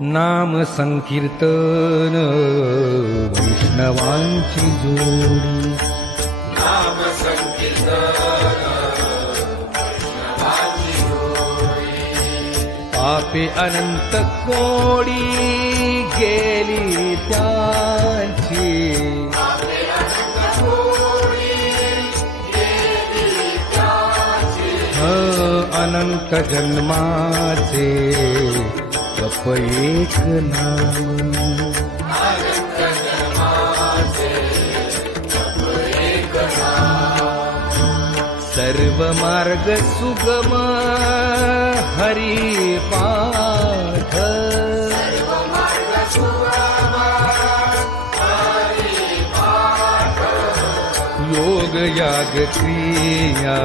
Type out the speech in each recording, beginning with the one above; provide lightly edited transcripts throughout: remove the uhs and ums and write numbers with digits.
नाम संकीर्तन वैष्णवांची जोडी. नाम संकीर्तन वैष्णवांची जोडी. पापे अनंत कोडी गेली त्यांची. पापे अनंत कोडी गेली त्यांची. अनंत जन्माचे जप एक नाम. अनंत जन्माचे जप एक नाम. सर्व मार्ग सुगम हरी पाठ. सर्व मार्ग सुगम हरी पाठ. योग याग क्रिया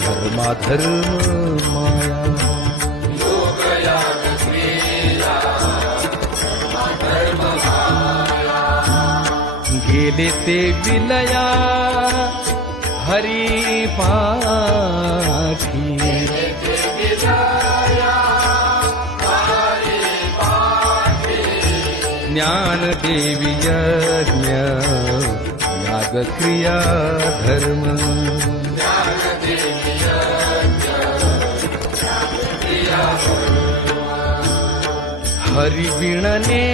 धर्माधर्म माया. योग याग क्रिया धर्म माया. गेले ते विलया हरी पाठी. ज्ञान देवी यज्ञ याग क्रिया धर्म. हरि विणने